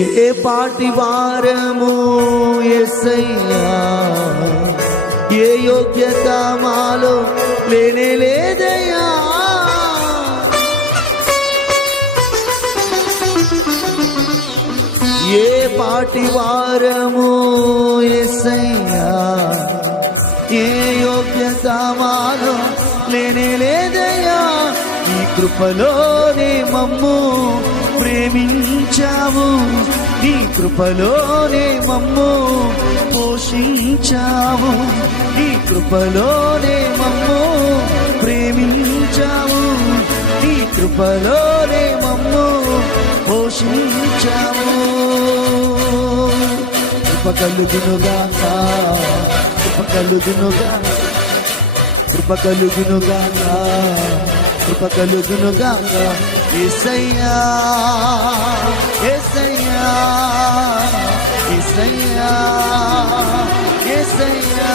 ఏ పాటి వారము యేసయ్యా, ఏ యోగ్యత మాలో లేనే లేదయ్యా. ఏ పాటి వారము యేసయ్యా, ఏ యోగ్యత మాలో లేనే లేదయ్యా. ఈ కృపలోనే మమ్ము ప్రేమించావు, నీ కృపలోనే మమ్ము పోషించావు, నీ కృపలోనే మమ్ము ప్రేమించావు, నీ కృపలోనే మమ్ము పోషించావు. కృప కలుగునుగాక, కృప కలుగునుగాక, కృప కలుగునుగాక, కృప కలుగునుగాక. యేసయ్యా, యేసయ్యా, యేసయ్యా, యేసయ్యా.